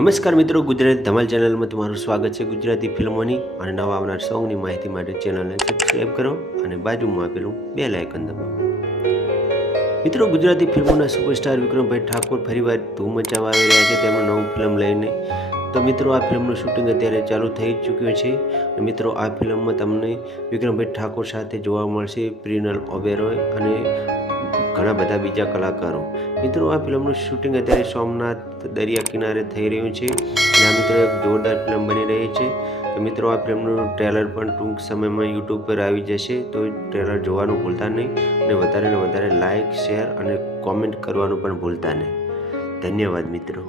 નમસ્કાર મિત્રો, ગુજરાતી ધમાલ ચેનલમાં તમારું સ્વાગત છે। ગુજરાતી ફિલ્મોની અને નવા આવનાર સોંગની માહિતી માટે ચેનલને સબસ્ક્રાઈબ કરો અને બાજુમાં આપેલું બેલ આઇકન દબાવો। મિત્રો, ગુજરાતી ફિલ્મોના સુપરસ્ટાર વિક્રમભાઈ ઠાકોર ફરીવાર ધૂમ મચાવવા આવી રહ્યા છે તેમનું નવું ફિલ્મ લઈને। તો મિત્રો, આ ફિલ્મનું શૂટિંગ અત્યારે ચાલુ થઈ ચૂક્યું છે અને મિત્રો આ ફિલ્મમાં તમને વિક્રમભાઈ ઠાકોર સાથે જોવા મળશે પ્રિનલ ઓબેરોય અને ઘણા બધા બીજા કલાકારો। મિત્રો, આ ફિલ્મનું શૂટિંગ અત્યારે સોમનાથ દરિયા કિનારે થઈ રહ્યું છે અને આ મિત્રો એક જોરદાર ફિલ્મ બની રહી છે। તો મિત્રો, આ ફિલ્મનું ટ્રેલર પણ ટૂંક સમયમાં યુટ્યુબ પર આવી જશે, તો ટ્રેલર જોવાનું ભૂલતા નહીં અને વધારે ને વધારે લાઇક, શેર અને કોમેન્ટ કરવાનું પણ ભૂલતા નહીં। ધન્યવાદ મિત્રો।